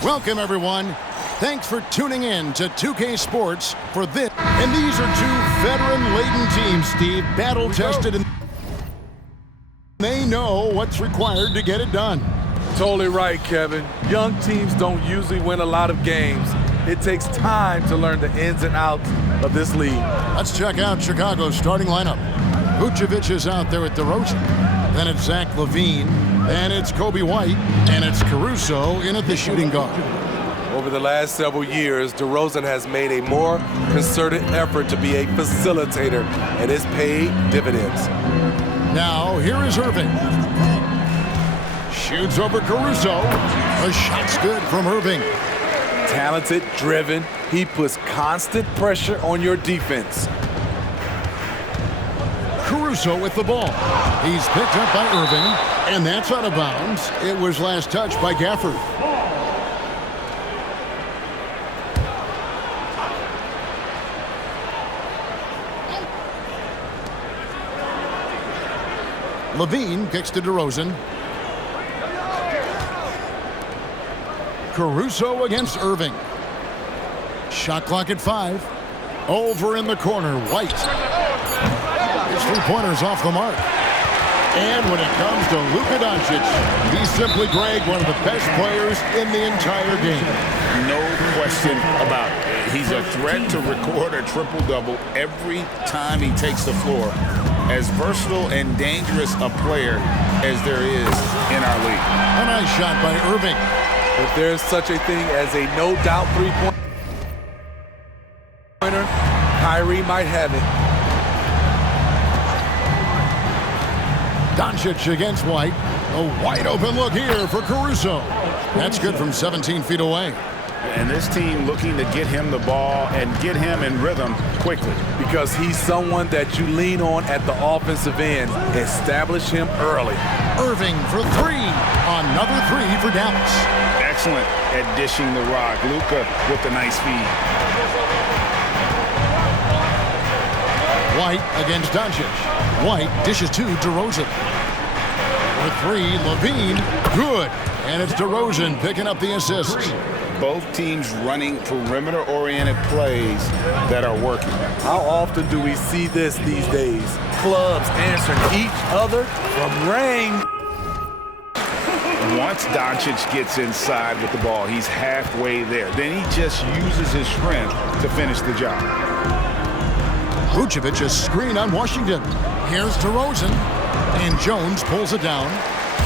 Welcome, everyone. Thanks for tuning in to 2K Sports for this. And these are two veteran-laden teams, Steve, battle-tested, and they know what's required to get it done. Totally right, Kevin. Young teams don't usually win a lot of games. It takes time to learn the ins and outs of this league. Let's check out Chicago's starting lineup. Vucevic is out there at DeRozan. Then it's Zach LaVine. Then it's Coby White. And it's Caruso in at the shooting guard. Over the last several years, DeRozan has made a more concerted effort to be a facilitator, and it's paid dividends. Now, here is Irving. Shoots over Caruso. The shot's good from Irving. Talented, driven, he puts constant pressure on your defense. Caruso with the ball. He's picked up by Irving, and that's out of bounds. It was last touched by Gafford. LaVine kicks to DeRozan. Caruso against Irving. Shot clock at 5. Over in the corner, White. His three-pointer's off the mark. And when it comes to Luka Doncic, he's simply, Greg, one of the best players in the entire game. No question about it. He's a threat to record a triple-double every time he takes the floor. As versatile and dangerous a player as there is in our league. A nice shot by Irving. If there's such a thing as a no-doubt three-pointer, Kyrie might have it. Doncic against White. A wide-open look here for Caruso. That's good from 17 feet away. And this team looking to get him the ball and get him in rhythm quickly. Because he's someone that you lean on at the offensive end. Establish him early. Irving for 3. Another 3 for Dallas. Excellent at dishing the rock. Luka with the nice feed. White against Doncic. White dishes to DeRozan. For 3, LaVine. Good. And it's DeRozan picking up the assist. Both teams running perimeter-oriented plays that are working. How often do we see this these days? Clubs answering each other from range. Once Doncic gets inside with the ball, he's halfway there. Then he just uses his strength to finish the job. Vucevic, a screen on Washington. Here's DeRozan. And Jones pulls it down.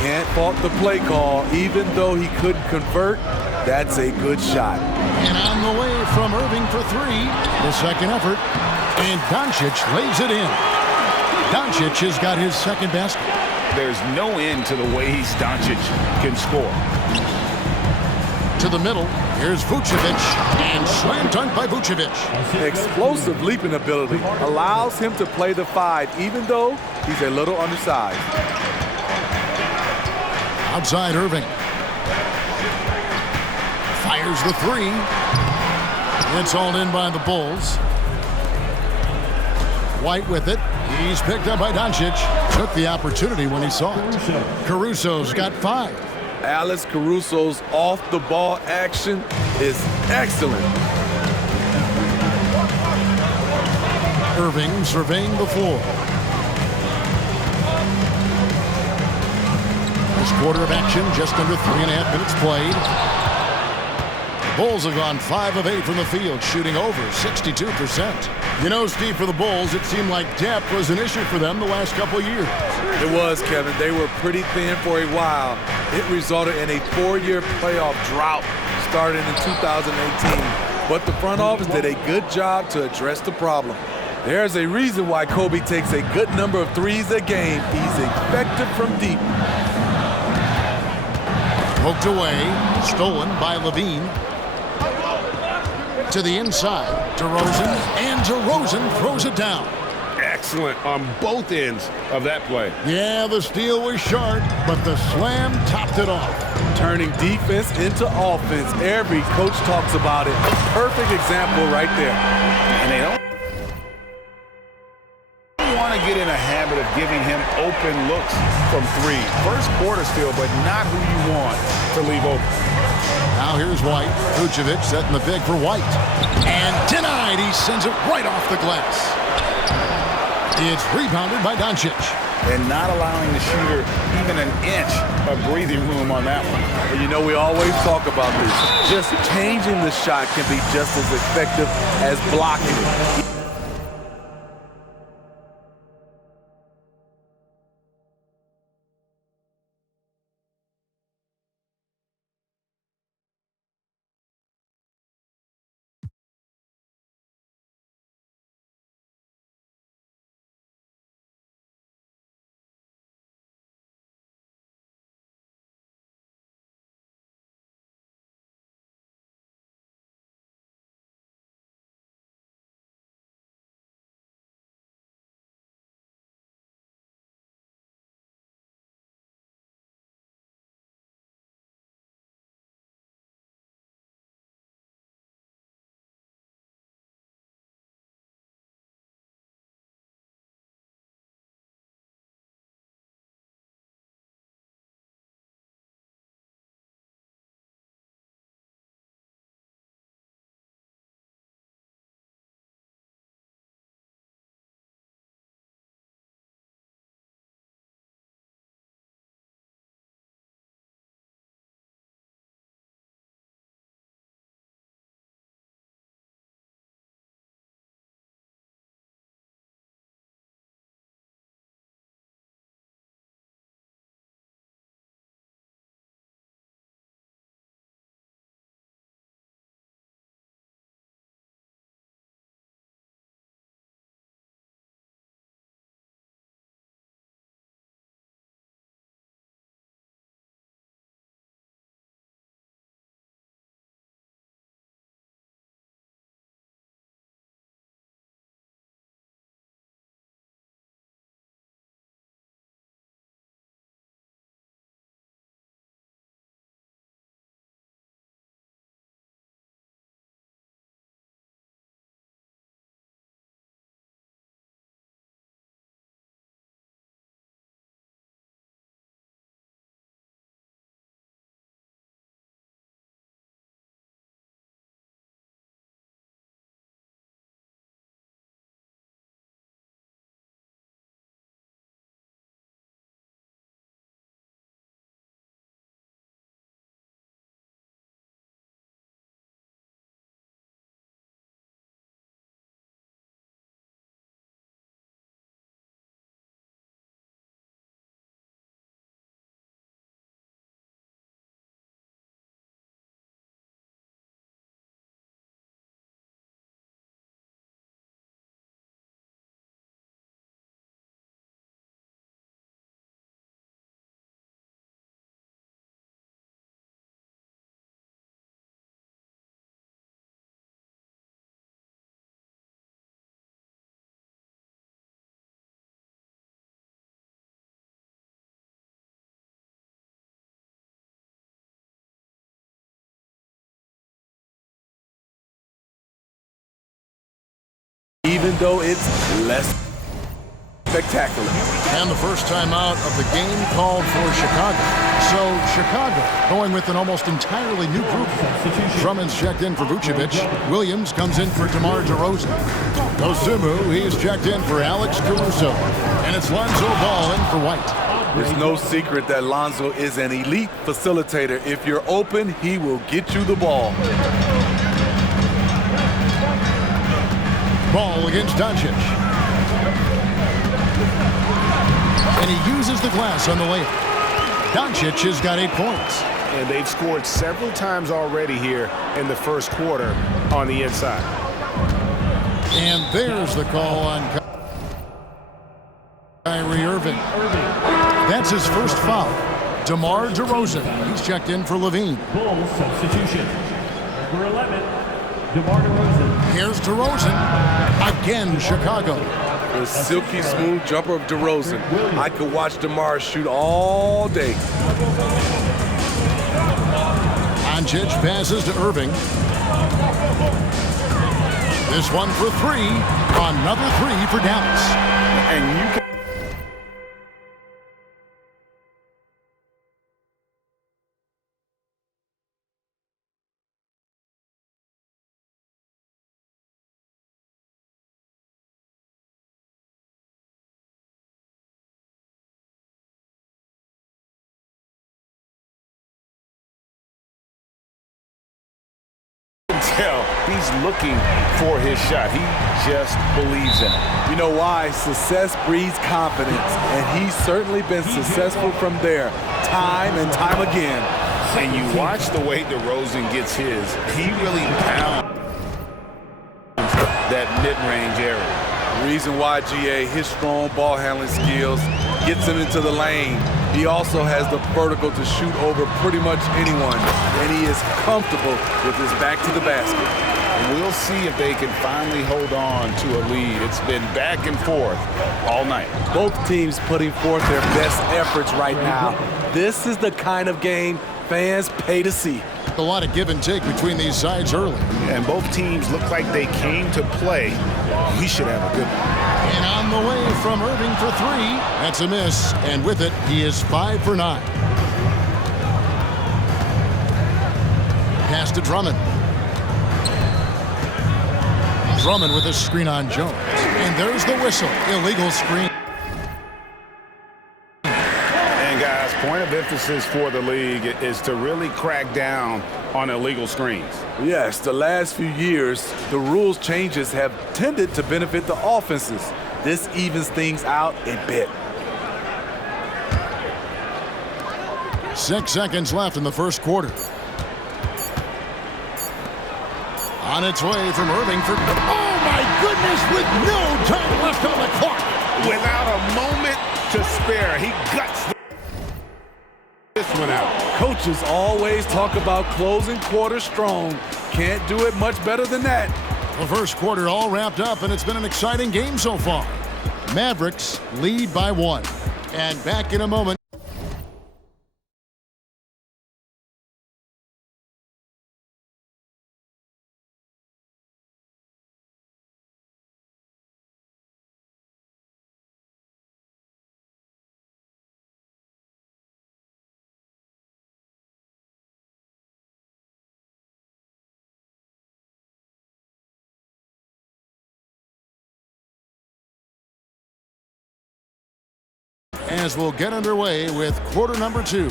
Can't fault the play call. Even though he couldn't convert, that's a good shot. And on the way from Irving for 3. The second effort. And Doncic lays it in. Doncic has got his second basket. There's no end to the ways Doncic can score. To the middle, here's Vucevic, and slam dunk by Vucevic. Explosive leaping ability allows him to play the 5, even though he's a little undersized. Outside Irving. Fires the 3. It's hauled in by the Bulls. White with it. He's picked up by Doncic. Took the opportunity when he saw it. Caruso's got 5. Alex Caruso's off-the-ball action is excellent. Irving surveying the floor. This quarter of action, just under 3.5 minutes played. The Bulls have gone 5 of 8 from the field, shooting over 62%. You know, Steve, for the Bulls, it seemed like depth was an issue for them the last couple of years. It was, Kevin. They were pretty thin for a while. It resulted in a 4-year playoff drought starting in 2018. But the front office did a good job to address the problem. There's a reason why Kobe takes a good number of threes a game. He's effective from deep. Poked away, stolen by LaVine. To the inside, DeRozan, and DeRozan throws it down. Excellent on both ends of that play. Yeah, the steal was sharp, but the slam topped it off. Turning defense into offense. Every coach talks about it. Perfect example right there. And they don't want to to get in a habit of giving him open looks from three. First quarter still, but not who you want to leave open. Now here's White. Vucevic setting the pick for White. And denied. He sends it right off the glass. It's rebounded by Doncic. And not allowing the shooter even an inch of breathing room on that one. And you know, we always talk about this. Just changing the shot can be just as effective as blocking it. Even though it's less spectacular. And the first time out of the game called for Chicago. So Chicago going with an almost entirely new group. Drummond's checked in for Vucevic. Williams comes in for DeMar DeRozan. Dosunmu, he's checked in for Alex Caruso. And it's Lonzo Ball in for White. There's no secret that Lonzo is an elite facilitator. If you're open, he will get you the ball. Ball against Doncic. And he uses the glass on the layup. Doncic has got 8 points. And they've scored several times already here in the first quarter on the inside. And there's the call on Kyrie Irving. That's his first foul. DeMar DeRozan, he's checked in for Levine. Bulls substitution. Number 11, DeMar DeRozan. Here's DeRozan. Again, Chicago. The silky smooth jumper of DeRozan. I could watch DeMar shoot all day. Doncic passes to Irving. This one for three. Another three for Dallas. And you can tell he's looking for his shot. He just believes in it. You know why? Success breeds confidence, and he's certainly been successful from there time and time again. And you watch the way DeRozan gets his. He really pounds that mid-range area. The reason why, GA, his strong ball handling skills gets him into the lane. He also has the vertical to shoot over pretty much anyone, and he is comfortable with his back to the basket. And we'll see if they can finally hold on to a lead. It's been back and forth all night. Both teams putting forth their best efforts right now. This is the kind of game fans pay to see. A lot of give and take between these sides early. And both teams look like they came to play. We should have a good one. And on the way from Irving for three. That's a miss. And with it, he is 5 for 9. Pass to Drummond. Drummond with a screen on Jones. And there's the whistle. Illegal screen. And guys, point of emphasis for the league is to really crack down on illegal screens. Yes, the last few years, the rules changes have tended to benefit the offenses. This evens things out a bit. 6 seconds left in the first quarter. On its way from Irving for... Oh, my goodness, with no time left on the clock. Without a moment to spare, he guts this one out. Coaches always talk about closing quarter strong. Can't do it much better than that. The first quarter all wrapped up, and it's been an exciting game so far. Mavericks lead by 1. And back in a moment. As we'll get underway with quarter number 2.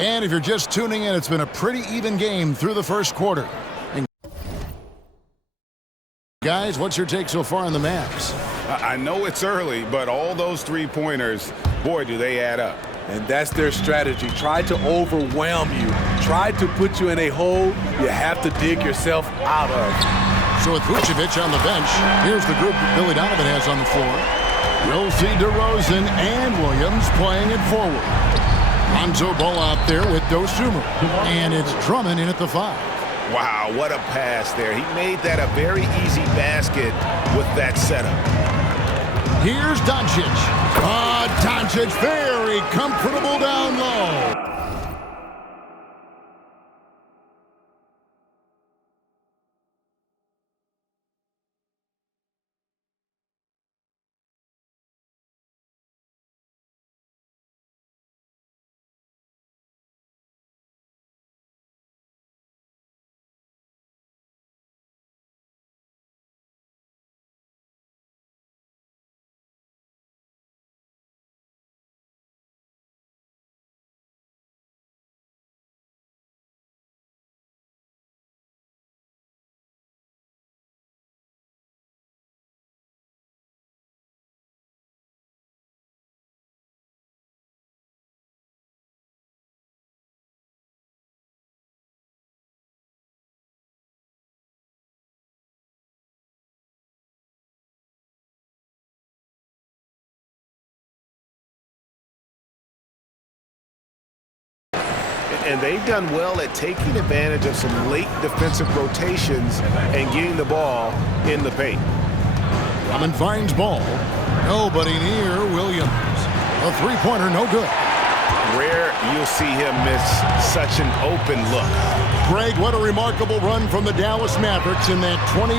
And if you're just tuning in, it's been a pretty even game through the first quarter. And guys, what's your take so far on the Mavs? I know it's early, but all those three-pointers, boy, do they add up. And that's their strategy. Try to overwhelm you. Try to put you in a hole you have to dig yourself out of. So with Vucevic on the bench, here's the group Billy Donovan has on the floor. You'll see DeRozan and Williams playing it forward. Lonzo Ball out there with Dosunmu. And it's Drummond in at the 5. Wow, what a pass there. He made that a very easy basket with that setup. Here's Doncic. Doncic very comfortable down low. And they've done well at taking advantage of some late defensive rotations and getting the ball in the paint. Drummond finds Ball. Nobody near Williams. A three-pointer, no good. Rare you'll see him miss such an open look. Greg, what a remarkable run from the Dallas Mavericks in that 2010-11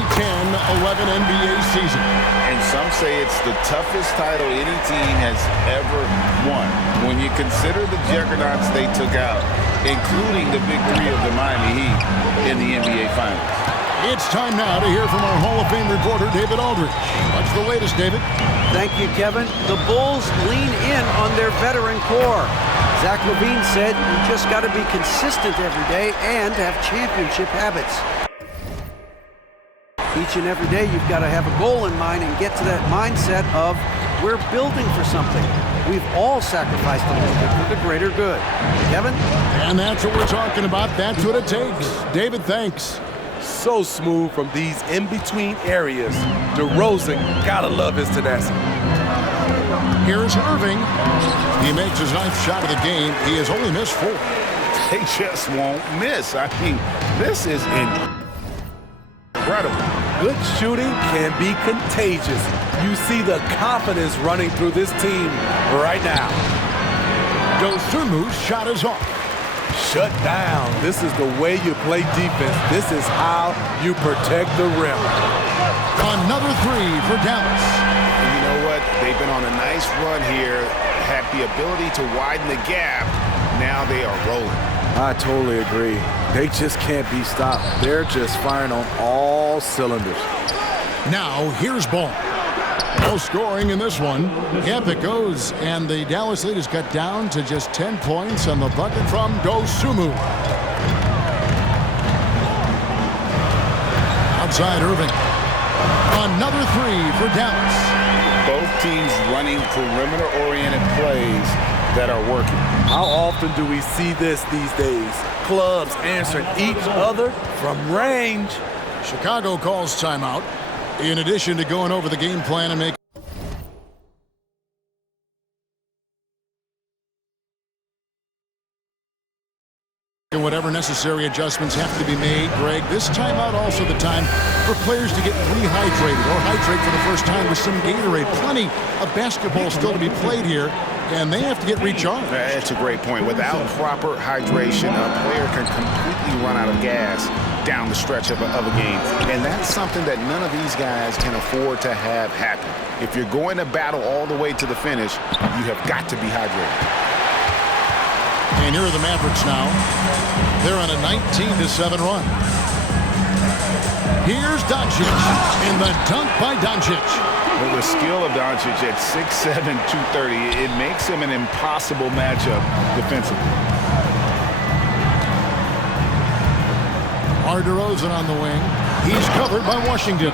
NBA season. And some say it's the toughest title any team has ever won. When you consider the juggernauts they took out, including the big three of the Miami Heat in the NBA Finals. It's time now to hear from our Hall of Fame reporter, David Aldridge. What's the latest, David? Thank you, Kevin. The Bulls lean in on their veteran core. Zach LaVine said, you just got to be consistent every day and have championship habits. Each and every day, you've got to have a goal in mind and get to that mindset of, we're building for something. We've all sacrificed a little bit for the greater good. Kevin? And that's what we're talking about. That's what it takes. David, thanks. So smooth from these in-between areas. DeRozan, gotta love his tenacity. Here's Irving. He makes his ninth shot of the game. He has only missed 4. They just won't miss. I mean, this is incredible. Good shooting can be contagious. You see the confidence running through this team right now. Dosunmu's shot is off. Shut down. This is the way you play defense. This is how you protect the rim. Another 3 for Dallas. And you know what? They've been on a nice run here, had the ability to widen the gap. Now they are rolling. I totally agree. They just can't be stopped. They're just firing on all cylinders. Now, here's Ball. No scoring in this one. Yep, it goes. And the Dallas lead is cut down to just 10 points on the bucket from Dosunmu. Outside Irving. Another 3 for Dallas. Both teams running perimeter-oriented plays that are working. How often do we see this these days? Clubs answering each other from range. Chicago calls timeout. In addition to going over the game plan and making whatever necessary adjustments have to be made, Greg, this timeout also the time for players to get rehydrated or hydrate for the first time with some Gatorade. Plenty of basketball still to be played here, and they have to get recharged. That's a great point. Without proper hydration, a player can completely run out of gas down the stretch of a game. And that's something that none of these guys can afford to have happen. If you're going to battle all the way to the finish, you have got to be hydrated. And here are the Mavericks now. They're on a 19-7 run. Here's Doncic in the dunk by Doncic. Well, the skill of Doncic at 6'7", 230, it makes him an impossible matchup defensively. DeRozan on the wing. He's covered by Washington.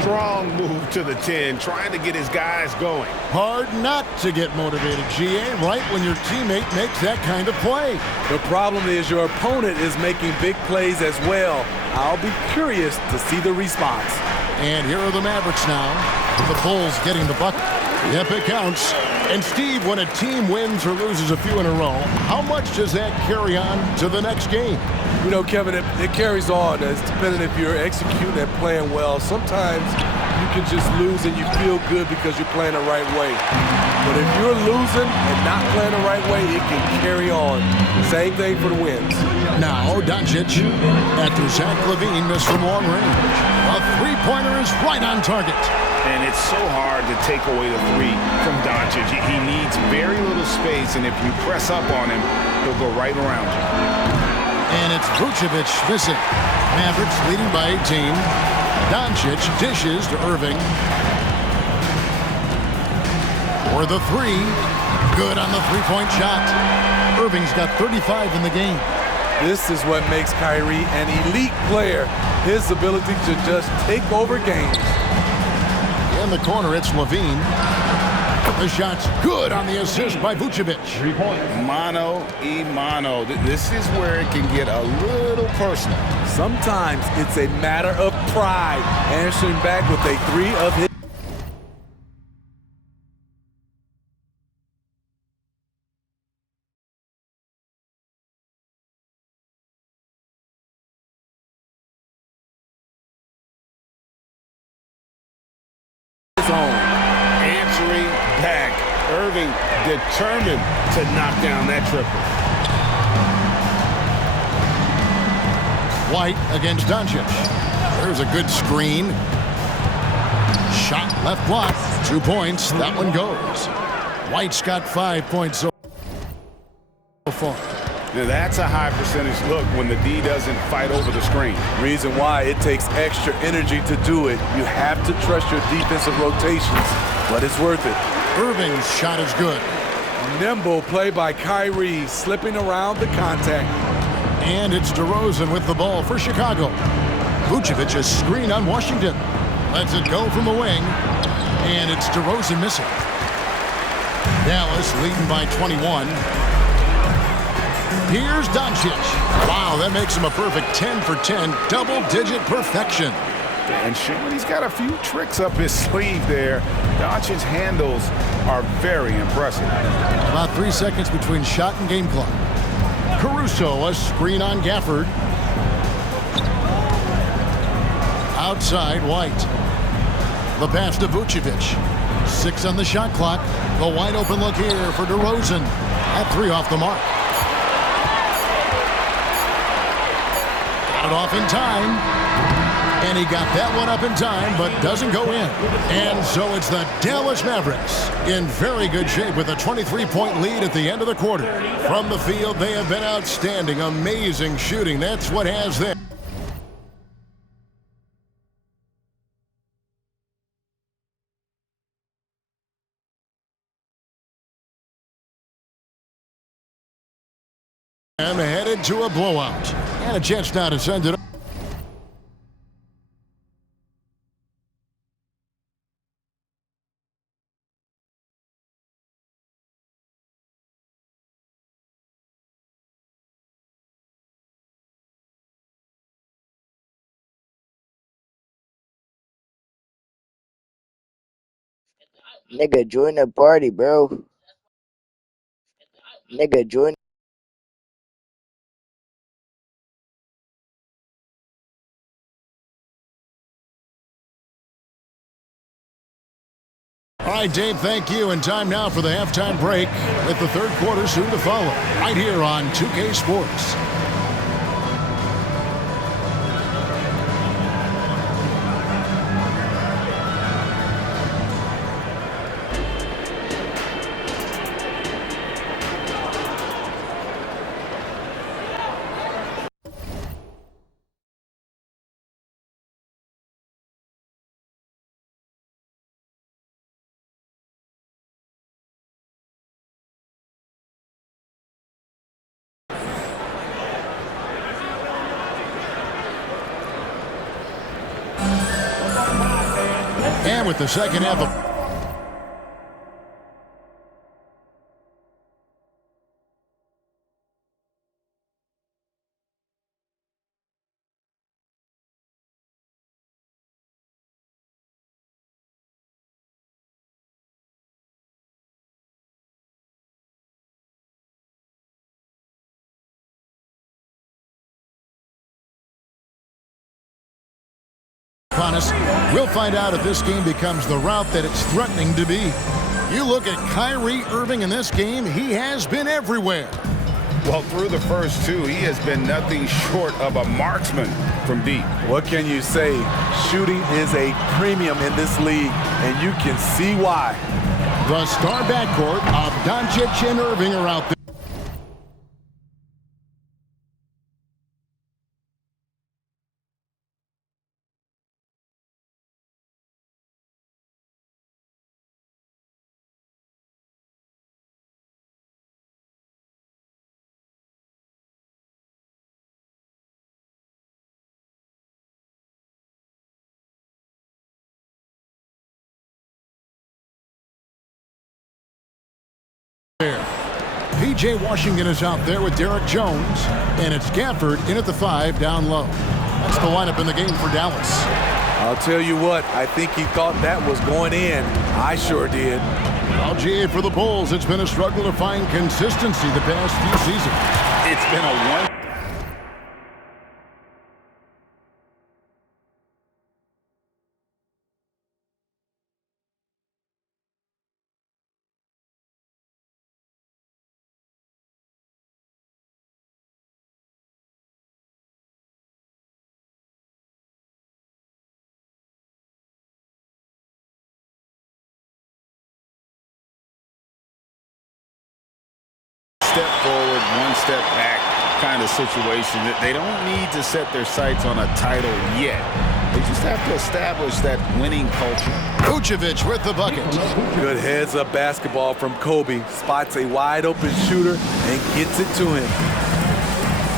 Strong move to the 10, trying to get his guys going. Hard not to get motivated, GA, right when your teammate makes that kind of play. The problem is your opponent is making big plays as well. I'll be curious to see the response. And here are the Mavericks now. The Bulls getting the bucket. Yep, it counts. And Steve, when a team wins or loses a few in a row, how much does that carry on to the next game? You know, Kevin, it carries on. It's depending if you're executing and playing well. Sometimes you can just lose and you feel good because you're playing the right way. But if you're losing and not playing the right way, it can carry on. Same thing for the wins. Now, Doncic, after Zach LaVine missed from long range. A three-pointer is right on target. And it's so hard to take away the 3 from Doncic. He needs very little space, and if you press up on him, he'll go right around you. And it's Vucevic missing. Mavericks leading by 18. Doncic dishes to Irving. For the 3. Good on the three-point shot. Irving's got 35 in the game. This is what makes Kyrie an elite player. His ability to just take over games. In the corner, it's LaVine. The shot's good on the assist by Vucevic. 3 points. Mano y mano. This is where it can get a little personal. Sometimes it's a matter of pride, answering back with a 3 of his Answering back. Irving determined to knock down that triple. White against Doncic. There's a good screen. Shot left block. 2 points. That one goes. White's got 5 points so far. Now that's a high percentage look when the D doesn't fight over the screen. Reason why it takes extra energy to do it. You have to trust your defensive rotations, but it's worth it. Irving's shot is good. Nimble play by Kyrie, slipping around the contact. And it's DeRozan with the ball for Chicago. Vucevic is screen on Washington. Lets it go from the wing. And it's DeRozan missing. Dallas leading by 21. Here's Doncic. Wow, that makes him a perfect 10 for 10, double-digit perfection. And showing he's got a few tricks up his sleeve there. Doncic's handles are very impressive. About 3 seconds between shot and game clock. Caruso, a screen on Gafford. Outside, White. The pass to Vucevic. 6 on the shot clock. The wide open look here for DeRozan. At 3 off the mark. Got it off in time. And he got that one up in time, but doesn't go in. And so it's the Dallas Mavericks in very good shape with a 23-point lead at the end of the quarter. From the field, they have been outstanding. Amazing shooting. That's what has them. And headed to a blowout. And a chance now to send it up. Nigga, join the party, bro. Nigga, join. All right, Dave, thank you. And time now for the halftime break with the third quarter soon to follow. Right here on 2K Sports. And with the second half of Promise. We'll find out if this game becomes the route that it's threatening to be. You look at Kyrie Irving in this game, he has been everywhere. Well, through the first two, he has been nothing short of a marksman from deep. What can you say? Shooting is a premium in this league, and you can see why. The star backcourt of Doncic and Irving are out there. P.J. Washington is out there with Derek Jones, and it's Gafford in at the 5 down low. That's the lineup in the game for Dallas. I'll tell you what, I think he thought that was going in. I sure did. Well, GA, for the Bulls, it's been a struggle to find consistency the past few seasons. It's been a one. step forward, one step back kind of situation. They don't need to set their sights on a title yet. They just have to establish that winning culture. Vucevic with the bucket. Good heads-up basketball from Kobe. Spots a wide-open shooter and gets it to him.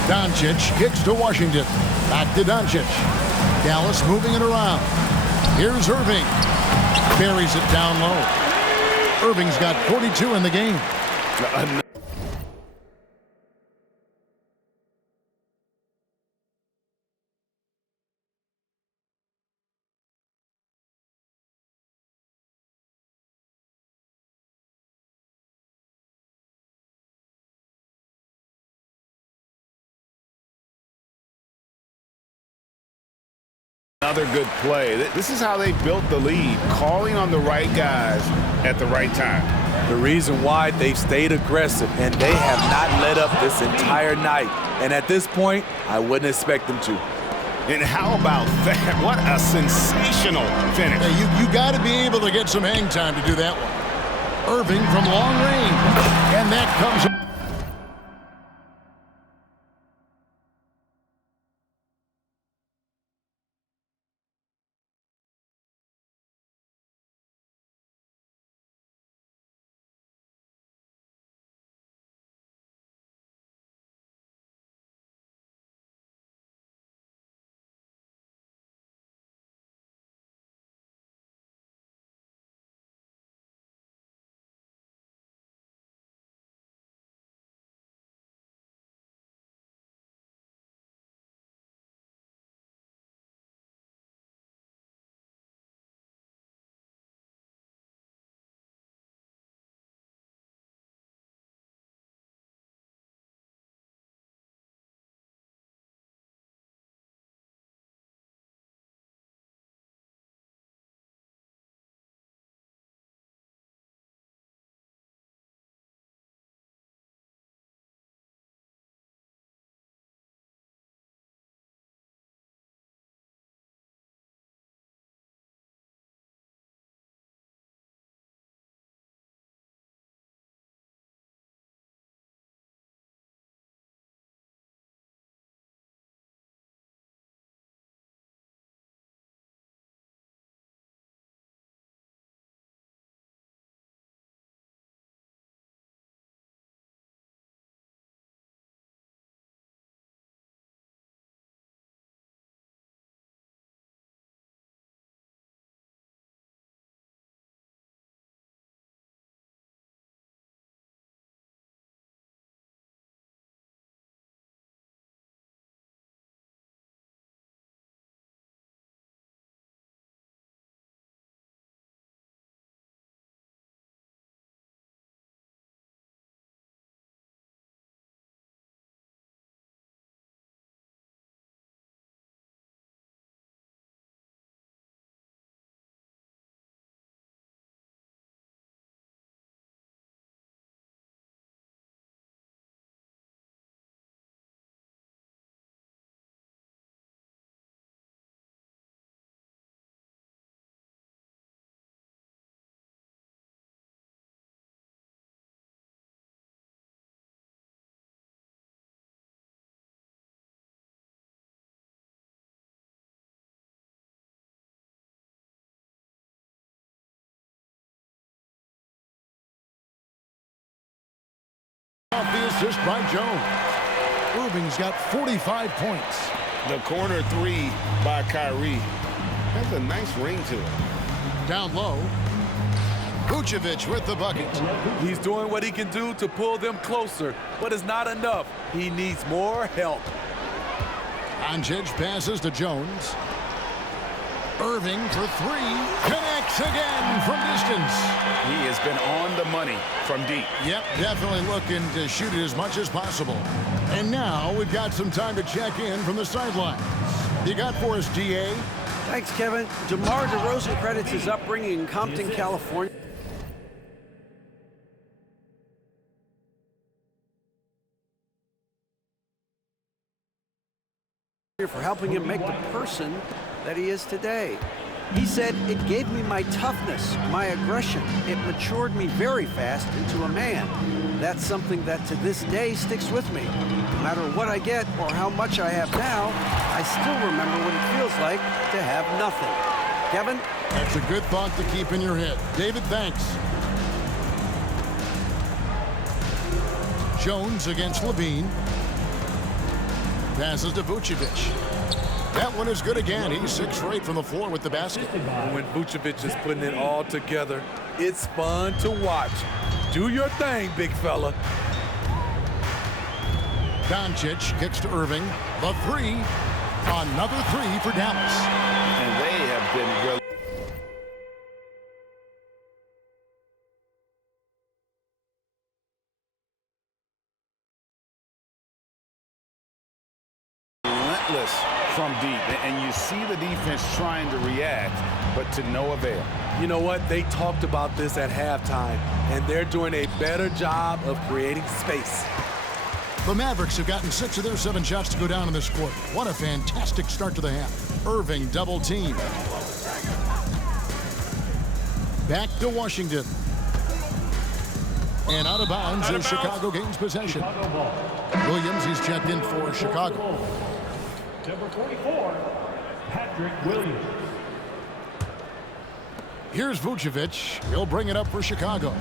Doncic kicks to Washington. Back to Doncic. Dallas moving it around. Here's Irving. Buries it down low. Irving's got 42 in the game. Another good play. This is how they built the lead, calling on the right guys at the right time. The reason why they've stayed aggressive, and they have not let up this entire night. And at this point, I wouldn't expect them to. And how about that? What a sensational finish. Yeah, you got to be able to get some hang time to do that one. Irving from long range. And that comes... Off the assist by Jones. Irving's got 45 points. The corner three by Kyrie has a nice ring to it. Down low. Vucevic with the bucket. He's doing what he can do to pull them closer, but it's not enough. He needs more help. Doncic passes to Jones. Irving for three. Connects again from distance. He has been on the money from deep. Yep, definitely looking to shoot it as much as possible. And now we've got some time to check in from the sidelines. You got for us, DA? Thanks, Kevin. DeMar DeRozan credits his upbringing in Compton, California. For helping him make the person that he is today. He said, "It gave me my toughness, my aggression. It matured me very fast into a man. That's something that to this day sticks with me. No matter what I get or how much I have now, I still remember what it feels like to have nothing." Kevin? That's a good thought to keep in your head. David, thanks. Jones against Levine. Passes to Vucevic. That one is good again. He's 6 for 8 from the floor with the basket. When Vucevic is putting it all together, it's fun to watch. Do your thing, big fella. Doncic kicks to Irving. The three. Another three for Dallas. And they have been really relentless from deep. And you see the defense trying to react, but to no avail. You know what? They talked about this at halftime, and they're doing a better job of creating space. The Mavericks have gotten 6 of their 7 shots to go down in this quarter. What a fantastic start to the half. Irving double team. Back to Washington. And out of bounds as Chicago gains possession. Chicago ball. Williams, he's checked in for Chicago. Number 44, Patrick Williams. Here's Vucevic. He'll bring it up for Chicago.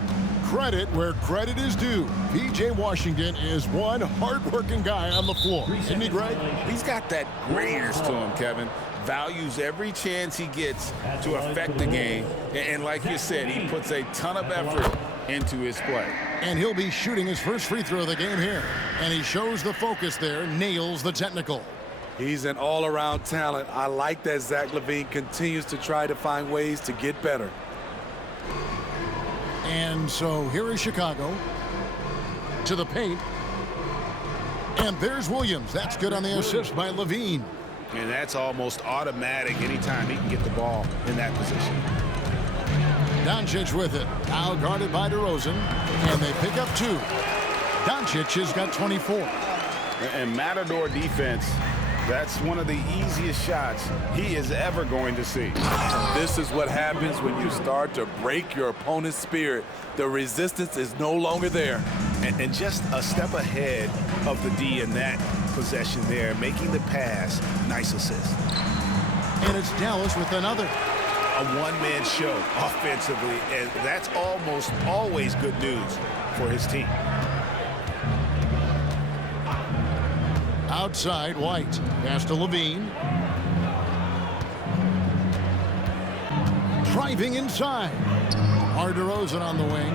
Credit where credit is due. P.J. Washington is one hard-working guy on the floor. Isn't he, Greg? He's got that greatness to him, Kevin. Values every chance he gets to affect the game. And like you said, he puts a ton of effort into his play. And he'll be shooting his first free throw of the game here. And he shows the focus there, nails the technical. He's an all-around talent. I like that Zach LaVine continues to try to find ways to get better. And so here is Chicago to the paint. And there's Williams. That's good on the assist by LaVine. And that's almost automatic anytime he can get the ball in that position. Doncic with it. Now guarded by DeRozan. And they pick up 2. Doncic has got 24. And Matador defense, that's one of the easiest shots he is ever going to see. This is what happens when you start to break your opponent's spirit. The resistance is no longer there. And just a step ahead of the D in that possession there, making the pass. Nice assist. And it's Dallas with another. A one-man show offensively, and that's almost always good news for his team. Outside, White. Pass to Levine. Driving inside. DeRozan on the wing.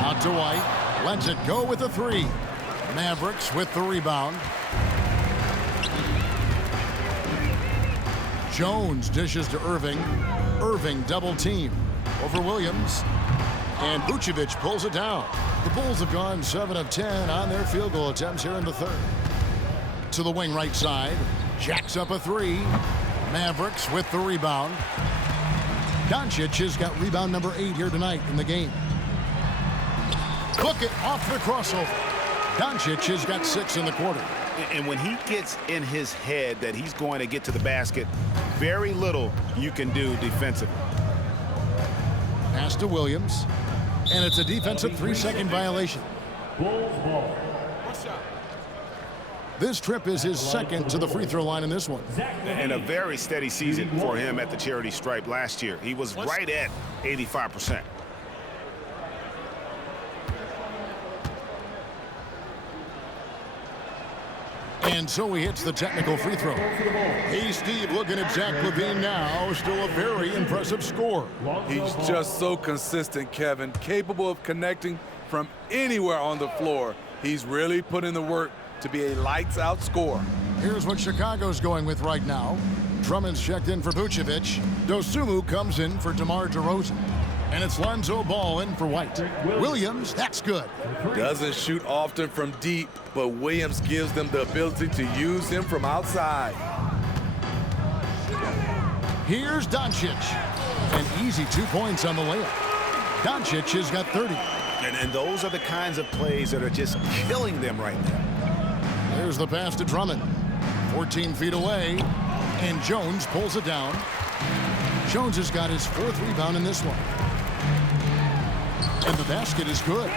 Out to White. Lets it go with the 3. Mavericks with the rebound. Jones dishes to Irving. Irving double team over Williams. And Vucevic pulls it down. The Bulls have gone 7 of 10 on their field goal attempts here in the third. To the wing right side. Jacks up a 3. Mavericks with the rebound. Doncic has got rebound number 8 here tonight in the game. Hook it off the crossover. Doncic has got 6 in the quarter. And when he gets in his head that he's going to get to the basket, very little you can do defensively. Pass to Williams. And it's a defensive 3-second violation. Bulls ball. This trip is his second to the free throw line in this one. And a very steady season for him at the charity stripe last year. He was right at 85%. And so he hits the technical free throw. Hey, Steve, looking at Zach LaVine now. Still a very impressive score. He's just so consistent, Kevin. Capable of connecting from anywhere on the floor. He's really put in the work to be a lights-out scorer. Here's what Chicago's going with right now. Drummond's checked in for Vucevic. Dosunmu comes in for DeMar DeRozan. And it's Lonzo Ball in for White. Williams, that's good. Doesn't shoot often from deep, but Williams gives them the ability to use him from outside. Here's Doncic. An easy 2 points on the layup. Doncic has got 30. And those are the kinds of plays that are just killing them right now. There's the pass to Drummond. 14 feet away. And Jones pulls it down. Jones has got his 4th rebound in this one. And the basket is good.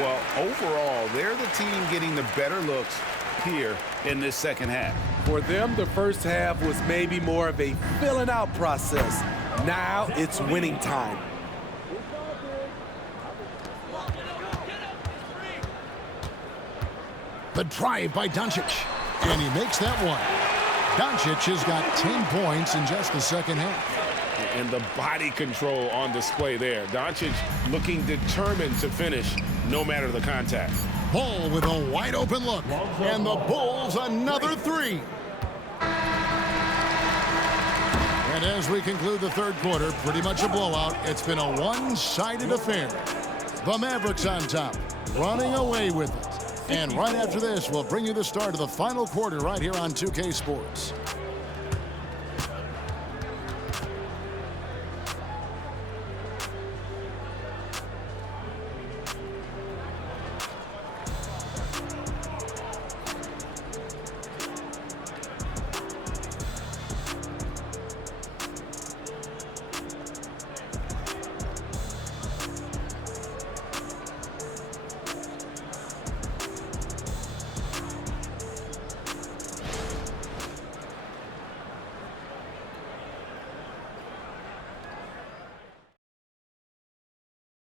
Well, overall, they're the team getting the better looks here in this second half. For them, the first half was maybe more of a filling out process. Now it's winning time. The drive by Doncic. And he makes that one. Doncic has got 10 points in just the second half. And the body control on display there. Doncic looking determined to finish no matter the contact. Ball with a wide open look. And the Bulls another 3. And as we conclude the third quarter, pretty much a blowout. It's been a one-sided affair. The Mavericks on top, running away with it. And right after this, we'll bring you the start of the final quarter right here on 2K Sports.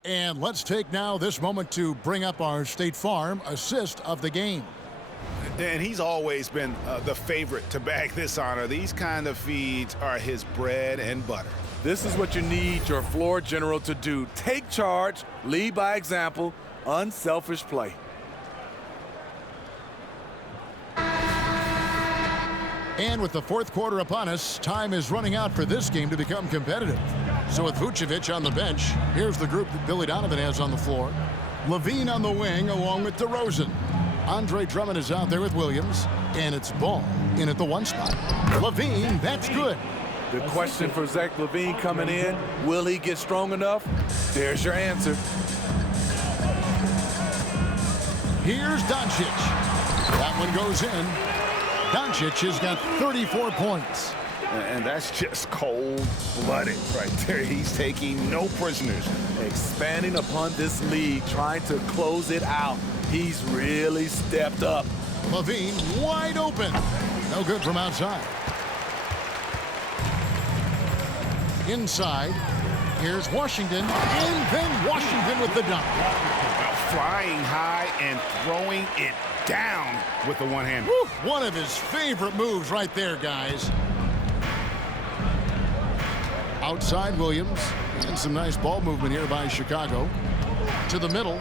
And let's take now this moment to bring up our State Farm assist of the game. And he's always been the favorite to bag this honor. These kind of feeds are his bread and butter. This is what you need your floor general to do. Take charge, lead by example, unselfish play. And with the fourth quarter upon us, time is running out for this game to become competitive. So with Vucevic on the bench, here's the group that Billy Donovan has on the floor. Levine on the wing along with DeRozan. Andre Drummond is out there with Williams, and it's Ball in at the 1 spot. Levine, that's good. The question for Zach LaVine coming in, will he get strong enough? There's your answer. Here's Doncic. That one goes in. Doncic has got 34 points. And that's just cold-blooded right there. He's taking no prisoners. Expanding upon this lead, trying to close it out. He's really stepped up. Levine wide open. No good from outside. Inside. Here's Washington. And then Washington with the dunk. Flying high and throwing it down with the one hand. Woo, one of his favorite moves right there, guys. Outside Williams. And some nice ball movement here by Chicago. To the middle.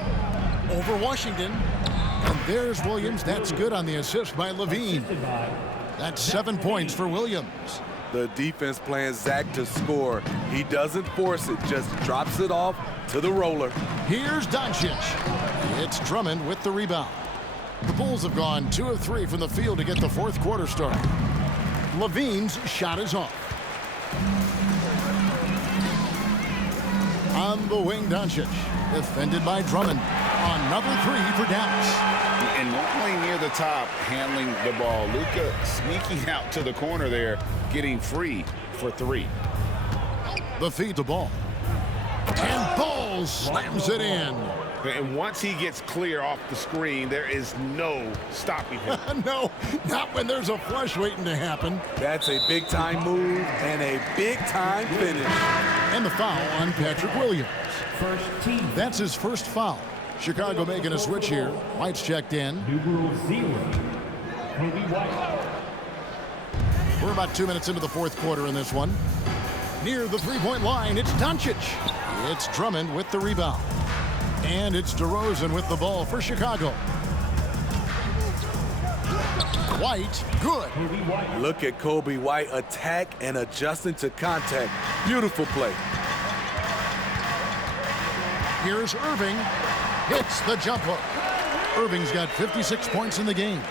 Over Washington. And there's Williams. That's good on the assist by Levine. That's 7 points for Williams. The defense playing Zach to score. He doesn't force it, just drops it off to the roller. Here's Doncic. It's Drummond with the rebound. The Bulls have gone 2 of 3 from the field to get the fourth quarter started. Levine's shot is off. On the wing, Doncic. Defended by Drummond. Another 3 for Dallas. And normally near the top, handling the ball. Luka sneaking out to the corner there, getting free for 3. The feed to Ball. And Ball slams it in. And once he gets clear off the screen, there is no stopping him. No, not when there's a flush waiting to happen. That's a big-time move and a big-time finish. And the foul on Patrick Williams. First team. That's his first foul. Chicago making a switch here. White's checked in. Numero 0. Kobe White. We're about 2 minutes into the fourth quarter in this one. Near the three-point line, it's Doncic. It's Drummond with the rebound. And it's DeRozan with the ball for Chicago. White, good. Kobe White. Look at Kobe White attack and adjusting to contact. Beautiful play. Here's Irving. Hits the jump hook. Irving's got 56 points in the game.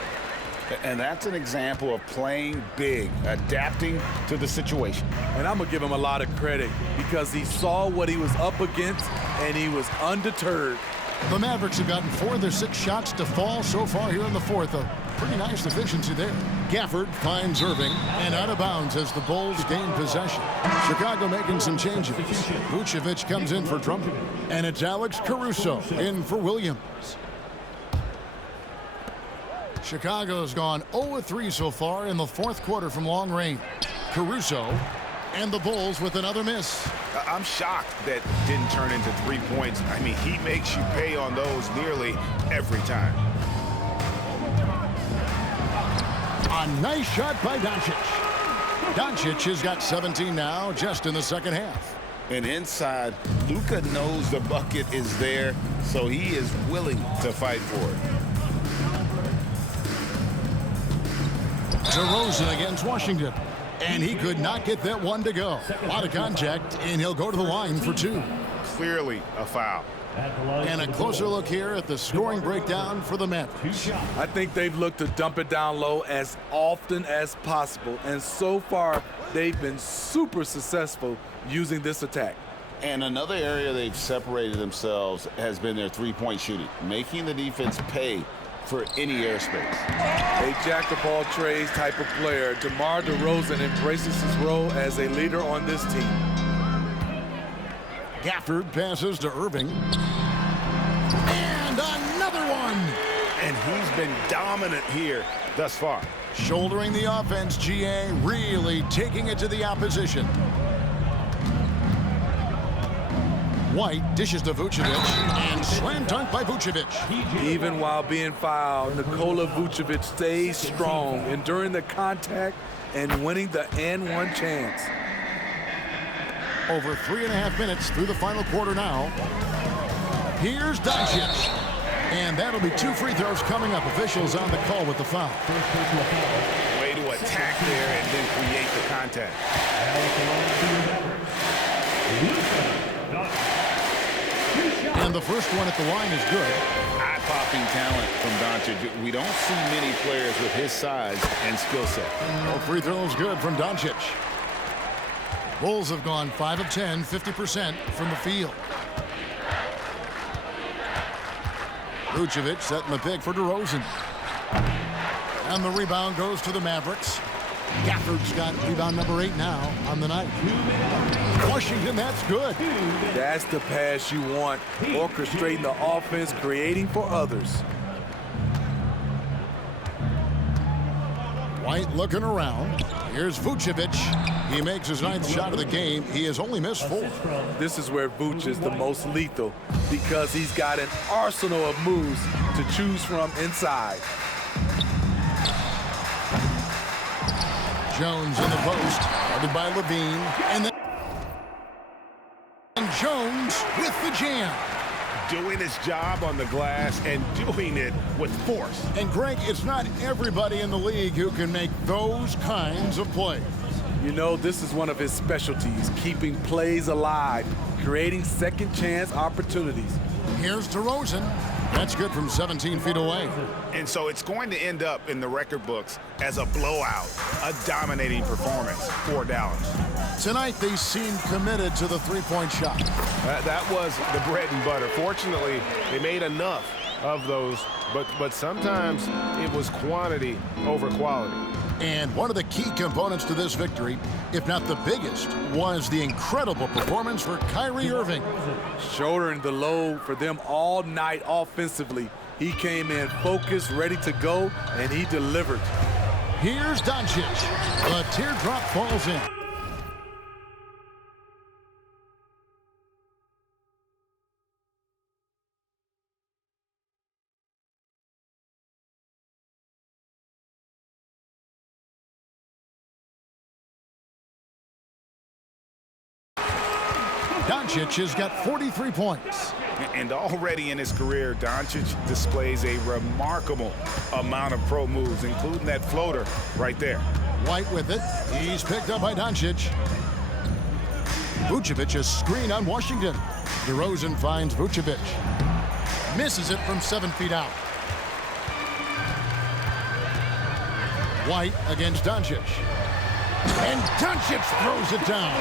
And that's an example of playing big, adapting to the situation. And I'm going to give him a lot of credit because he saw what he was up against and he was undeterred. The Mavericks have gotten 4 of their 6 shots to fall so far here in the fourth. A Pretty nice efficiency there. Gafford finds Irving, and out of bounds as the Bulls gain possession. Chicago making some changes. Vucevic comes in for Drummond, and it's Alex Caruso in for Williams. Chicago's gone 0-3 so far in the fourth quarter from long range. Caruso and the Bulls with another miss. I'm shocked that didn't turn into 3 points. I mean, he makes you pay on those nearly every time. A nice shot by Doncic. Doncic has got 17 now, just in the second half. And inside, Luka knows the bucket is there, so he is willing to fight for it. DeRozan against Washington. And he could not get that one to go. A lot of contact, and he'll go to the line for 2. Clearly a foul. And a closer look here at the scoring breakdown for the Mavericks. I think they've looked to dump it down low as often as possible. And so far, they've been super successful using this attack. And another area they've separated themselves has been their three-point shooting, making the defense pay for any airspace. A jack-of-all-trades type of player, DeMar DeRozan embraces his role as a leader on this team. Gafford passes to Irving. And another one! And he's been dominant here thus far. Shouldering the offense, GA really taking it to the opposition. White dishes to Vucevic, and slam dunk by Vucevic. Even while being fouled, Nikola Vucevic stays strong, enduring the contact and winning the and-one chance. Over 3.5 minutes through the final quarter now. Here's Doncic. And that'll be 2 free throws coming up. Officials on the call with the foul. Way to attack there and then create the contact. And the first one at the line is good. Eye-popping talent from Doncic. We don't see many players with his size and skill set. No free throws good from Doncic. Bulls have gone 5 of 10, 50% from the field. Vucevic setting the pick for DeRozan. And the rebound goes to the Mavericks. Gafford's got rebound number 8 now on the night. Washington, that's good. That's the pass you want. Orchestrating the offense, creating for others. White looking around. Here's Vucevic. He makes his 9th shot of the game. He has only missed 4. This is where Vuce is the most lethal because he's got an arsenal of moves to choose from inside. Jones in the post, guarded by Levine, and Jones with the jam. Doing his job on the glass and doing it with force. And Greg, it's not everybody in the league who can make those kinds of plays. You know, this is one of his specialties, keeping plays alive, creating second chance opportunities. Here's DeRozan. That's good from 17 feet away. And so it's going to end up in the record books as a blowout, a dominating performance for Dallas. Tonight, they seem committed to the three-point shot. That was the bread and butter. Fortunately, they made enough of those, but sometimes it was quantity over quality. And one of the key components to this victory, if not the biggest, was the incredible performance for Kyrie Irving. Shouldering the load for them all night offensively. He came in focused, ready to go, and he delivered. Here's Doncic. The teardrop falls in. Doncic has got 43 points. And already in his career, Doncic displays a remarkable amount of pro moves, including that floater right there. White with it. He's picked up by Doncic. Vucevic a screen on Washington. DeRozan finds Vucevic. Misses it from 7 feet out. White against Doncic. And Doncic throws it down.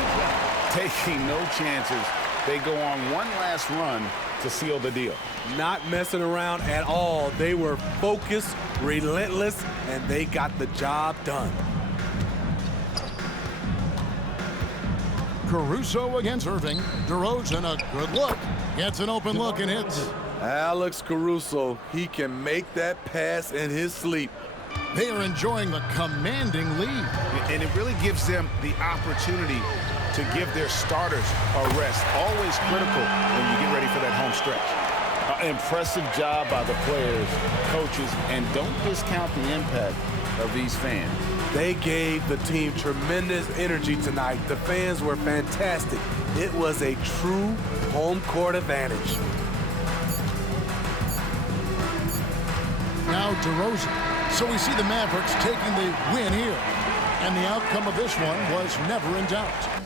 Taking no chances. They go on one last run to seal the deal. Not messing around at all. They were focused, relentless, and they got the job done. Caruso against Irving. DeRozan, a good look. Gets an open look and hits. Alex Caruso, he can make that pass in his sleep. They are enjoying the commanding lead. And it really gives them the opportunity to give their starters a rest. Always critical when you get ready for that home stretch. Impressive job by the players, coaches, and don't discount the impact of these fans. They gave the team tremendous energy tonight. The fans were fantastic. It was a true home court advantage. Now DeRozan. So we see the Mavericks taking the win here. And the outcome of this one was never in doubt.